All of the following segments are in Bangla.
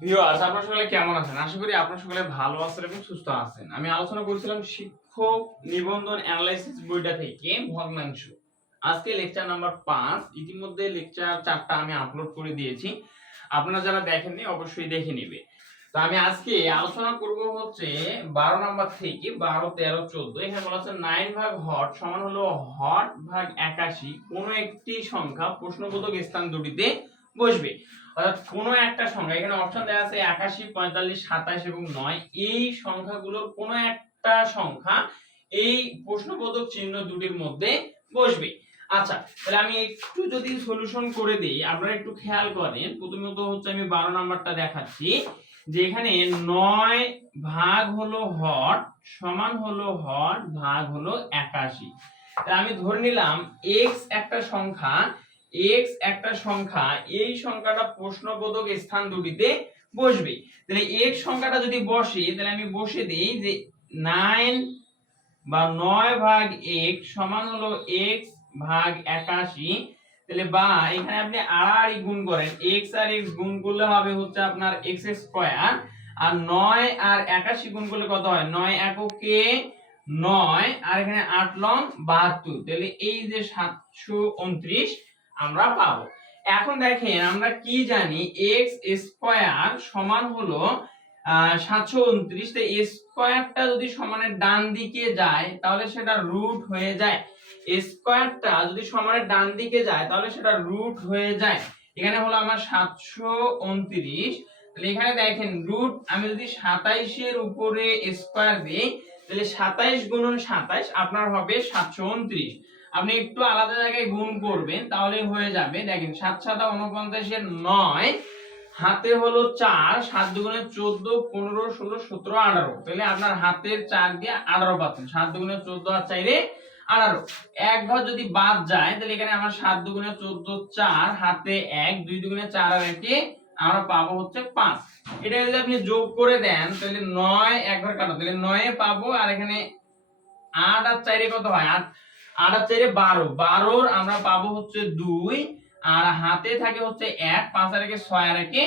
ভিউয়ার্স আপনারা সকলে কেমন আছেন? আশা করি আপনারা সকলে ভালো আছেন এবং সুস্থ আছেন। আমি আলোচনা করেছিলাম শিক্ষক নিবন্ধন অ্যানালাইসিস বইটা থেকে, ভগ্নাংশ। আজকে লেকচার নাম্বার পাঁচ, ইতিমধ্যে লেকচার চারটা আমি আপলোড করে দিয়েছি। আপনারা যারা দেখেননি, অবশ্যই দেখে নেবে। তো আমি আজকে আলোচনা করব হচ্ছে বারো নাম্বার থেকে বারো, তেরো, চোদ্দ। এখানে বলা আছে নাইন ভাগ হট সমান হলো হট ভাগ একাশি। কোনো একটি সংখ্যা প্রশ্নবোধক স্থান দুটিতে বসবে। অর্থাৎ কোনো একটা সংখ্যা, এখানে অপশন দেওয়া আছে একাশি, পঁয়তাল্লিশ, সাতাশ এবং নয়। এই সংখ্যাগুলোর কোনো একটা সংখ্যা এই প্রশ্নবোধক চিহ্ন দুটির মধ্যে বসবে। আচ্ছা তাহলে আমি একটু যদি সলিউশন করে দিই, আপনারা একটু খেয়াল করেন। প্রথমত হচ্ছে আমি বারো নাম্বারটা দেখাচ্ছি, যে এখানে নয় ভাগ হলো হট সমান হলো হট ভাগ হলো একাশি। আমি ধরে নিলাম এক্স একটা সংখ্যা এক্স একটা সংখ্যা, এই সংখ্যাটা প্রশ্নবোধক স্থান দুটিতে বসবে। তাহলে এক্স সংখ্যাটা যদি বসে, তাহলে আমি বসে দিই যে নাইন বা নয় ভাগ এক্স সমান হলো এক্স ভাগ একাশি। তাহলে বা, এখানে আপনি আড়াআড়ি গুণ করেন। এক্স আর এক্স গুণ করলে হবে হচ্ছে আপনার এক্স স্কোয়ার আর নয় আর একাশি গুণ করলে কত হয়? নয় এককে নয়। আর এখানে আট লং বাহাত্তর। তাহলে এই যে সাতশো উনত্রিশ আমরা পাবো। এখন দেখেন আমরা কি জানি এক্স স্কোয়ার সমান হলো সাতশো উনত্রিশ। তো স্কোয়ারটা যদি সমানের ডান দিকে যায়, তাহলে সেটা রুট হয়ে যায়। স্কোয়ারটা যদি সমানের ডান দিকে যায়, তাহলে সেটা রুট হয়ে যায়। এখানে হলো আমার সাতশো উনত্রিশ। তাহলে এখানে দেখেন রুট আমি যদি সাতাইশের উপরে স্কোয়ার দিই, তাহলে সাতাইশ গুণন সাতাইশ, আপনার হবে সাতশো উনত্রিশ। আপনি একটু আলাদা জায়গায় গুণ করবেন তাহলে হয়ে যাবে। দেখেন, সাত সাতা উনপঞ্চাশের নয়, হাতে হলো চার, সাত দুগুণে চোদ্দ, পনেরো, ষোলো, সতেরো, আঠারো। তাহলে আপনার হাতের চার দিয়ে আঠারো পাচ্ছেন। সাত দুগুণে চোদ্দ আর চাইরে আঠারো। এক ঘর যদি বাদ যায়, তাহলে এখানে আমার সাত দুগুণে চোদ্দ চার, হাতে এক, দুই দুগুণে চার আর একে আমরা পাবো হচ্ছে পাঁচ। এটা যদি আপনি যোগ করে দেন, তাহলে নয়, এক ঘর কাটো। তাহলে নয়ে পাবো, আর এখানে আট আর চাইরে কত হয়? আট। আর চাইরে বারো। বারোর আমরা পাবো হচ্ছে দুই, আর হাতে থাকে হচ্ছে এক, পাঁচ আর একে ছয় আর একে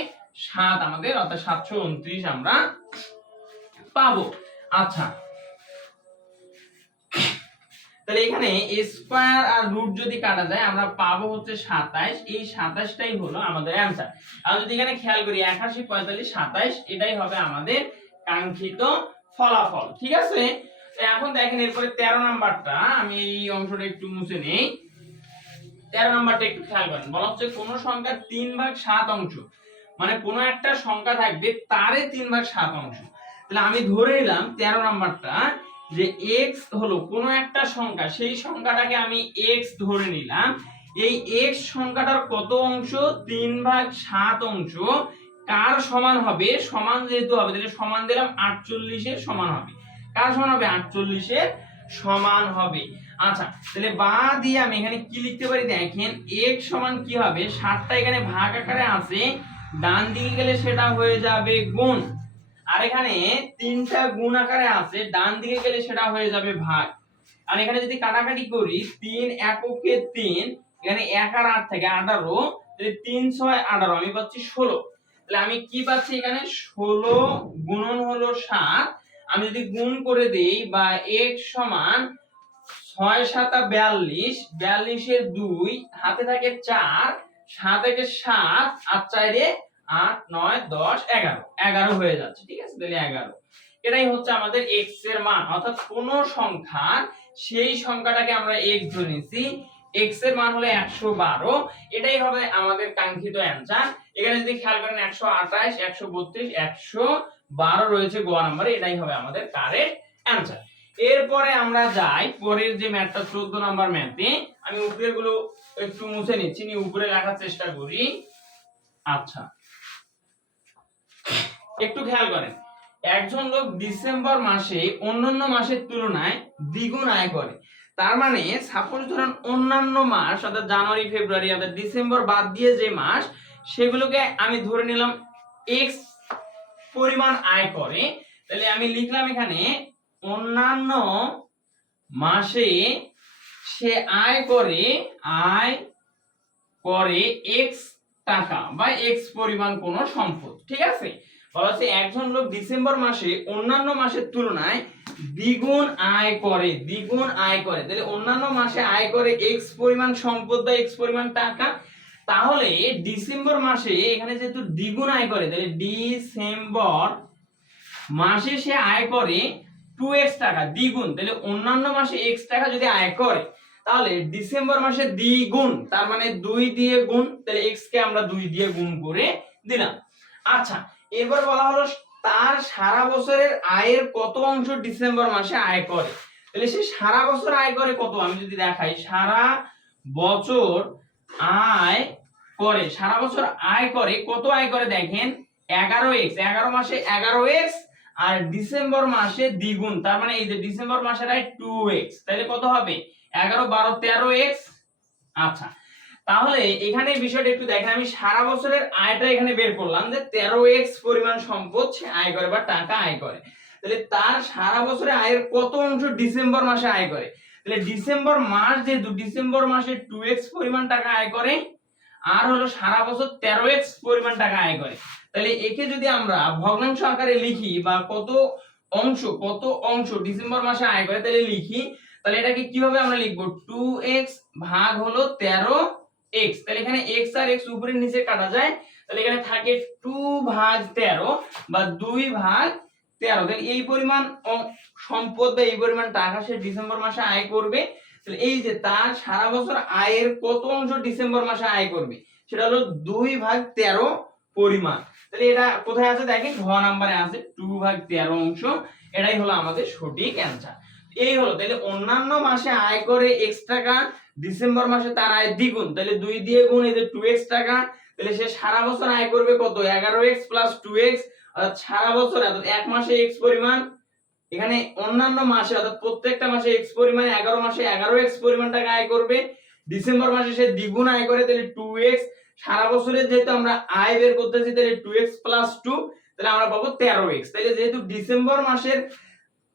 সাত আমাদের, অর্থাৎ সাতশো উনত্রিশ আমরা পাবো। আচ্ছা। তাহলে এখানে স্কোয়ার আর রুট যদি কাটা যায়, আমরা পাবো হচ্ছে সাতাইশ। এই সাতাইশটাই হলো আমাদের অ্যান্সার। আর যদি এখানে খেয়াল করি, একাশি, পঁয়তাল্লিশ, সাতাইশ, এটাই হবে আমাদের কাঙ্ক্ষিত ফলাফল। ঠিক আছে? এখন দেখেন, এরপরে তেরো নাম্বারটা, আমি এই অংশটা একটু মুছে নেই। তেরো নাম্বারটা একটু খেয়াল করেন, বলা হচ্ছে কোন সংখ্যার তিন ভাগ সাত অংশ। মানে কোন একটা সংখ্যা থাকবে তারে তিন ভাগ সাত অংশ। তাহলে আমি ধরে নিলাম তেরো নাম্বারটা, যে এক্স হলো কোন একটা সংখ্যা, সেই সংখ্যাটাকে আমি এক্স ধরে নিলাম। এই এক্স সংখ্যাটার কত অংশ? তিন ভাগ সাত অংশ। কার সমান হবে? সমান যেহেতু হবে, তাহলে সমান দিলাম আটচল্লিশের সমান হবে। কার সমান হবে? আটচল্লিশের সমান হবে। আচ্ছা তাহলে বা দিয়ে আমি এখানে কি লিখতে পারি? দেখেন এক সমান কি হবে? সাতটা এখানে ভাগ আকারে আছে, ডান দিকে গেলে সেটা হয়ে যাবে গুণ। আর এখানে তিনটা গুণ আকারে আছে, ডান দিকে গেলে সেটা হয়ে যাবে ভাগ। আর এখানে যদি কাটাকাটি করি, তিন এককে তিন, এখানে এক আর আট থেকে, আঠারো। তাহলে তিন ছয় আঠারো, আমি পাচ্ছি ষোলো। তাহলে আমি কি পাচ্ছি এখানে? ষোলো গুণন হলো সাত আমি যদি গুণ করে দেই বা এক সমান ছয় সাতা বিয়াল্লিশ, বিয়াল্লিশের দুই, হাতে থাকে চার, সাত একে সাত আর চারে আট, নয়, দশ, এগারো। এগারো হয়ে যাচ্ছে, ঠিক আছে? তাহলে এগারো। এটাই হচ্ছে আমাদের এক্সের মান। অর্থাৎ কোন সংখ্যার সেই সংখ্যাটাকে আমরা এক্স ধরে নিছি এক্সের মান হলো একশো বারো। এটাই হবে আমাদের কাঙ্ক্ষিত অ্যান্সার। এখানে যদি খেয়াল করেন একশো আঠাশ, একশো বত্রিশ, একশো বারো রয়েছে গোয়া নাম্বারে, এটাই হবে আমাদের কারেক্ট অ্যান্সার এরপরে আমরা যাই, পরের যে ম্যাথটা, চোদ্দ নাম্বার ম্যাথে, আমি উপরেরগুলো একটু মুছে নিচ্ছি, নিয়ে উপরে রাখার চেষ্টা করি। আচ্ছা। একটু খেয়াল করেন, একজন লোক ডিসেম্বর মাসে অন্যান্য মাসের তুলনায় দ্বিগুণ আয় করে। তার মানে সাপোজ ধরেন অন্যান্য মাস, অর্থাৎ জানুয়ারি, ফেব্রুয়ারি, অর্থাৎ ডিসেম্বর বাদ দিয়ে যে মাস, সেগুলোকে আমি ধরে নিলাম এক্স পরিমাণ আয় করে, তাহলে আমি লিখলাম এখানে, অন্যান্য মাসে সে আয় করে আয় করে এক্স টাকা বা এক্স পরিমাণ কোন সম্পদ, ঠিক আছে? বলা হচ্ছে একজন লোক ডিসেম্বর মাসে অন্যান্য মাসের তুলনায় দ্বিগুণ আয় করে, দ্বিগুণ আয় করে, তাহলে অন্যান্য মাসে আয় করে এক্স পরিমাণ সম্পদ বা এক্স পরিমাণ টাকা তাহলে ডিসেম্বর মাসে এখানে যেহেতু দ্বিগুণ আয় করে, তাহলে ডিসেম্বর মাসে সে আয় করে টু এক্স টাকা দ্বিগুণ তাহলে অন্যান্য মাসে এক্স টাকা যদি আয় করে, তাহলে ডিসেম্বর মাসে দ্বিগুণ তার মানে দুই দিয়ে গুণ, তাহলে এক্স কে আমরা দুই দিয়ে গুণ করে দিলাম। আচ্ছা এরপর বলা হলো তার সারা বছরের আয়ের কত অংশ ডিসেম্বর মাসে আয় করে? তাহলে সে সারা বছর আয় করে কত? আমি যদি দেখাই, সারা বছর আয় করে, সারা বছর আয় করে, কত আয় করে দেখেন? এগারো এক্স এগারো মাসে এগারো এক্স আর ডিসেম্বর মাসে দ্বিগুণ, তার মানে এই যে ডিসেম্বর মাসের আয় টু এক্স তাহলে কত হবে? এগারো, বারো, তেরো এক্স আচ্ছা তাহলে এখানে বিষয়টা একটু দেখেন, আমি সারা বছরের আয়টা এখানে বের করলাম যে তেরো এক্স পরিমাণ সম্পদ সে আয় করে বা টাকা আয় করে। তাহলে তার সারা বছরে আয়ের কত অংশ ডিসেম্বর মাসে আয় করে? তাহলে ডিসেম্বর মাস যেহেতু, ডিসেম্বর মাসে টু এক্স পরিমাণ টাকা আয় করে আর হলো সারা বছর তেরো এক্স পরিমাণ টাকা আয় করে। তাহলে একে যদি আমরা ভগ্নাংশ আকারে লিখি বা কত অংশ কত অংশ ডিসেম্বর মাসে আয় করে তাহলে লিখি, তাহলে এটাকে কীভাবে আমরা লিখব? টু এক্স ভাগ হলো তেরো এক্স তাহলে এখানে এক্স আর এক্স উপরে নিচে কাটা যায়। তাহলে এখানে থাকে টু ভাগ তেরো বা দুই ভাগ তেরো। তাহলে এই পরিমাণ সম্পদ বা এই পরিমাণ টাকা সে ডিসেম্বর মাসে আয় করবে। এই যে তার সারা বছর আয়ের কত অংশ ডিসেম্বর মাসে আয় করবে? সেটা হলো দুই ভাগ তেরো পরিমাণ। তাহলে এটা কোথায় আছে দেখেন? ঘ নাম্বারে আছে টু ভাগ তেরো অংশ। এটাই হলো আমাদের সঠিক অ্যান্সার এই হলো, তাহলে অন্যান্য মাসে আয় করে এক্স টাকা ডিসেম্বর মাসে তার আয় দ্বিগুণ। তাহলে দুই দিয়ে গুণ, এই যে টু এক্স টাকা তাহলে সে সারা বছর আয় করবে কত? এগারো এক্স প্লাস টু এক্স সারা বছর এক মাসে এক্স পরিমাণ এখানে অন্যান্য মাসে, অর্থাৎ প্রত্যেকটা মাসে এক্স পরিমাণে এগারো মাসে এগারো এক্স পরিমাণ টাকা আয় করবে। ডিসেম্বর মাসে সে দ্বিগুণ আয় করে, তাহলে টু এক্স সারা বছরে যেহেতু আমরা আয় বের করতেছি, তাহলে টু এক্স প্লাস টু তাহলে আমরা পাবো তেরো এক্স তাহলে যেহেতু ডিসেম্বর মাসের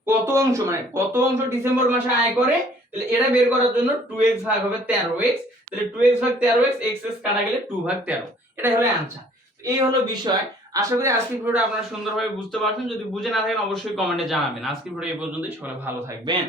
কত অংশ মানে কত অংশ ডিসেম্বর মাসে আয় করে, তাহলে এটা বের করার জন্য টু এক্স ভাগ হবে তেরো এক্স তাহলে টু এক্স ভাগ তেরো এক্স এক্স এক্স কাটা গেলে টু ভাগ তেরো। এটাই হলো অ্যান্সার এই হলো বিষয়। আশা করি আজকের ভিডিওটা আপনারা সুন্দরভাবে বুঝতে পারছেন। যদি বুঝে না থাকেন, অবশ্যই কমেন্টে জানাবেন। আজকের ভিডিও এই পর্যন্তই। সবাই ভালো থাকবেন।